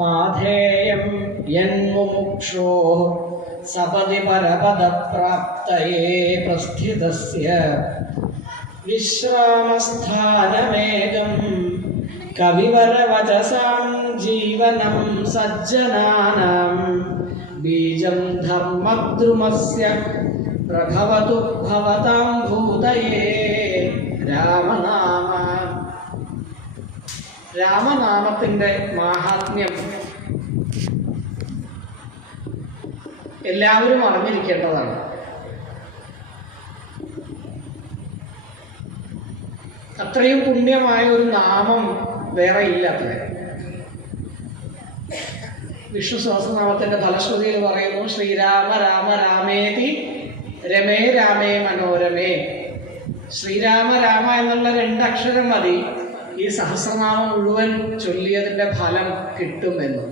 പാഥേയം യന്മുമുക്ഷോ സപദി പരപദപ്രാപ്തയേ പ്രസ്ഥിതസ്യ വിശ്രാമസ്ഥാനമേകം കവിവരവചസാം ജീവനം സജ്ജനാനാം ബീജം ധർമ്മദ്രുമസ്യ പ്രഭവതു ഭവതാം ഭൂതയേ രാമനാമ. രാമനാമത്തിൻ്റെ മാഹാത്മ്യം എല്ലാവരും അറിഞ്ഞിരിക്കേണ്ടതാണ്. അത്രയും പുണ്യമായ ഒരു നാമം വേറെ ഇല്ല. അത്രേ വിഷ്ണു സഹസ്രനാമത്തിന്റെ ഫലശ്രുതിയിൽ പറയുന്നു, ശ്രീരാമ രാമ രാമേതി രമേ രാമേ മനോരമേ. ശ്രീരാമ രാമ എന്നുള്ള 2 അക്ഷരം മതി ഈ സഹസ്രനാമം മുഴുവൻ ചൊല്ലിയതിൻ്റെ ഫലം കിട്ടുമെന്ന്.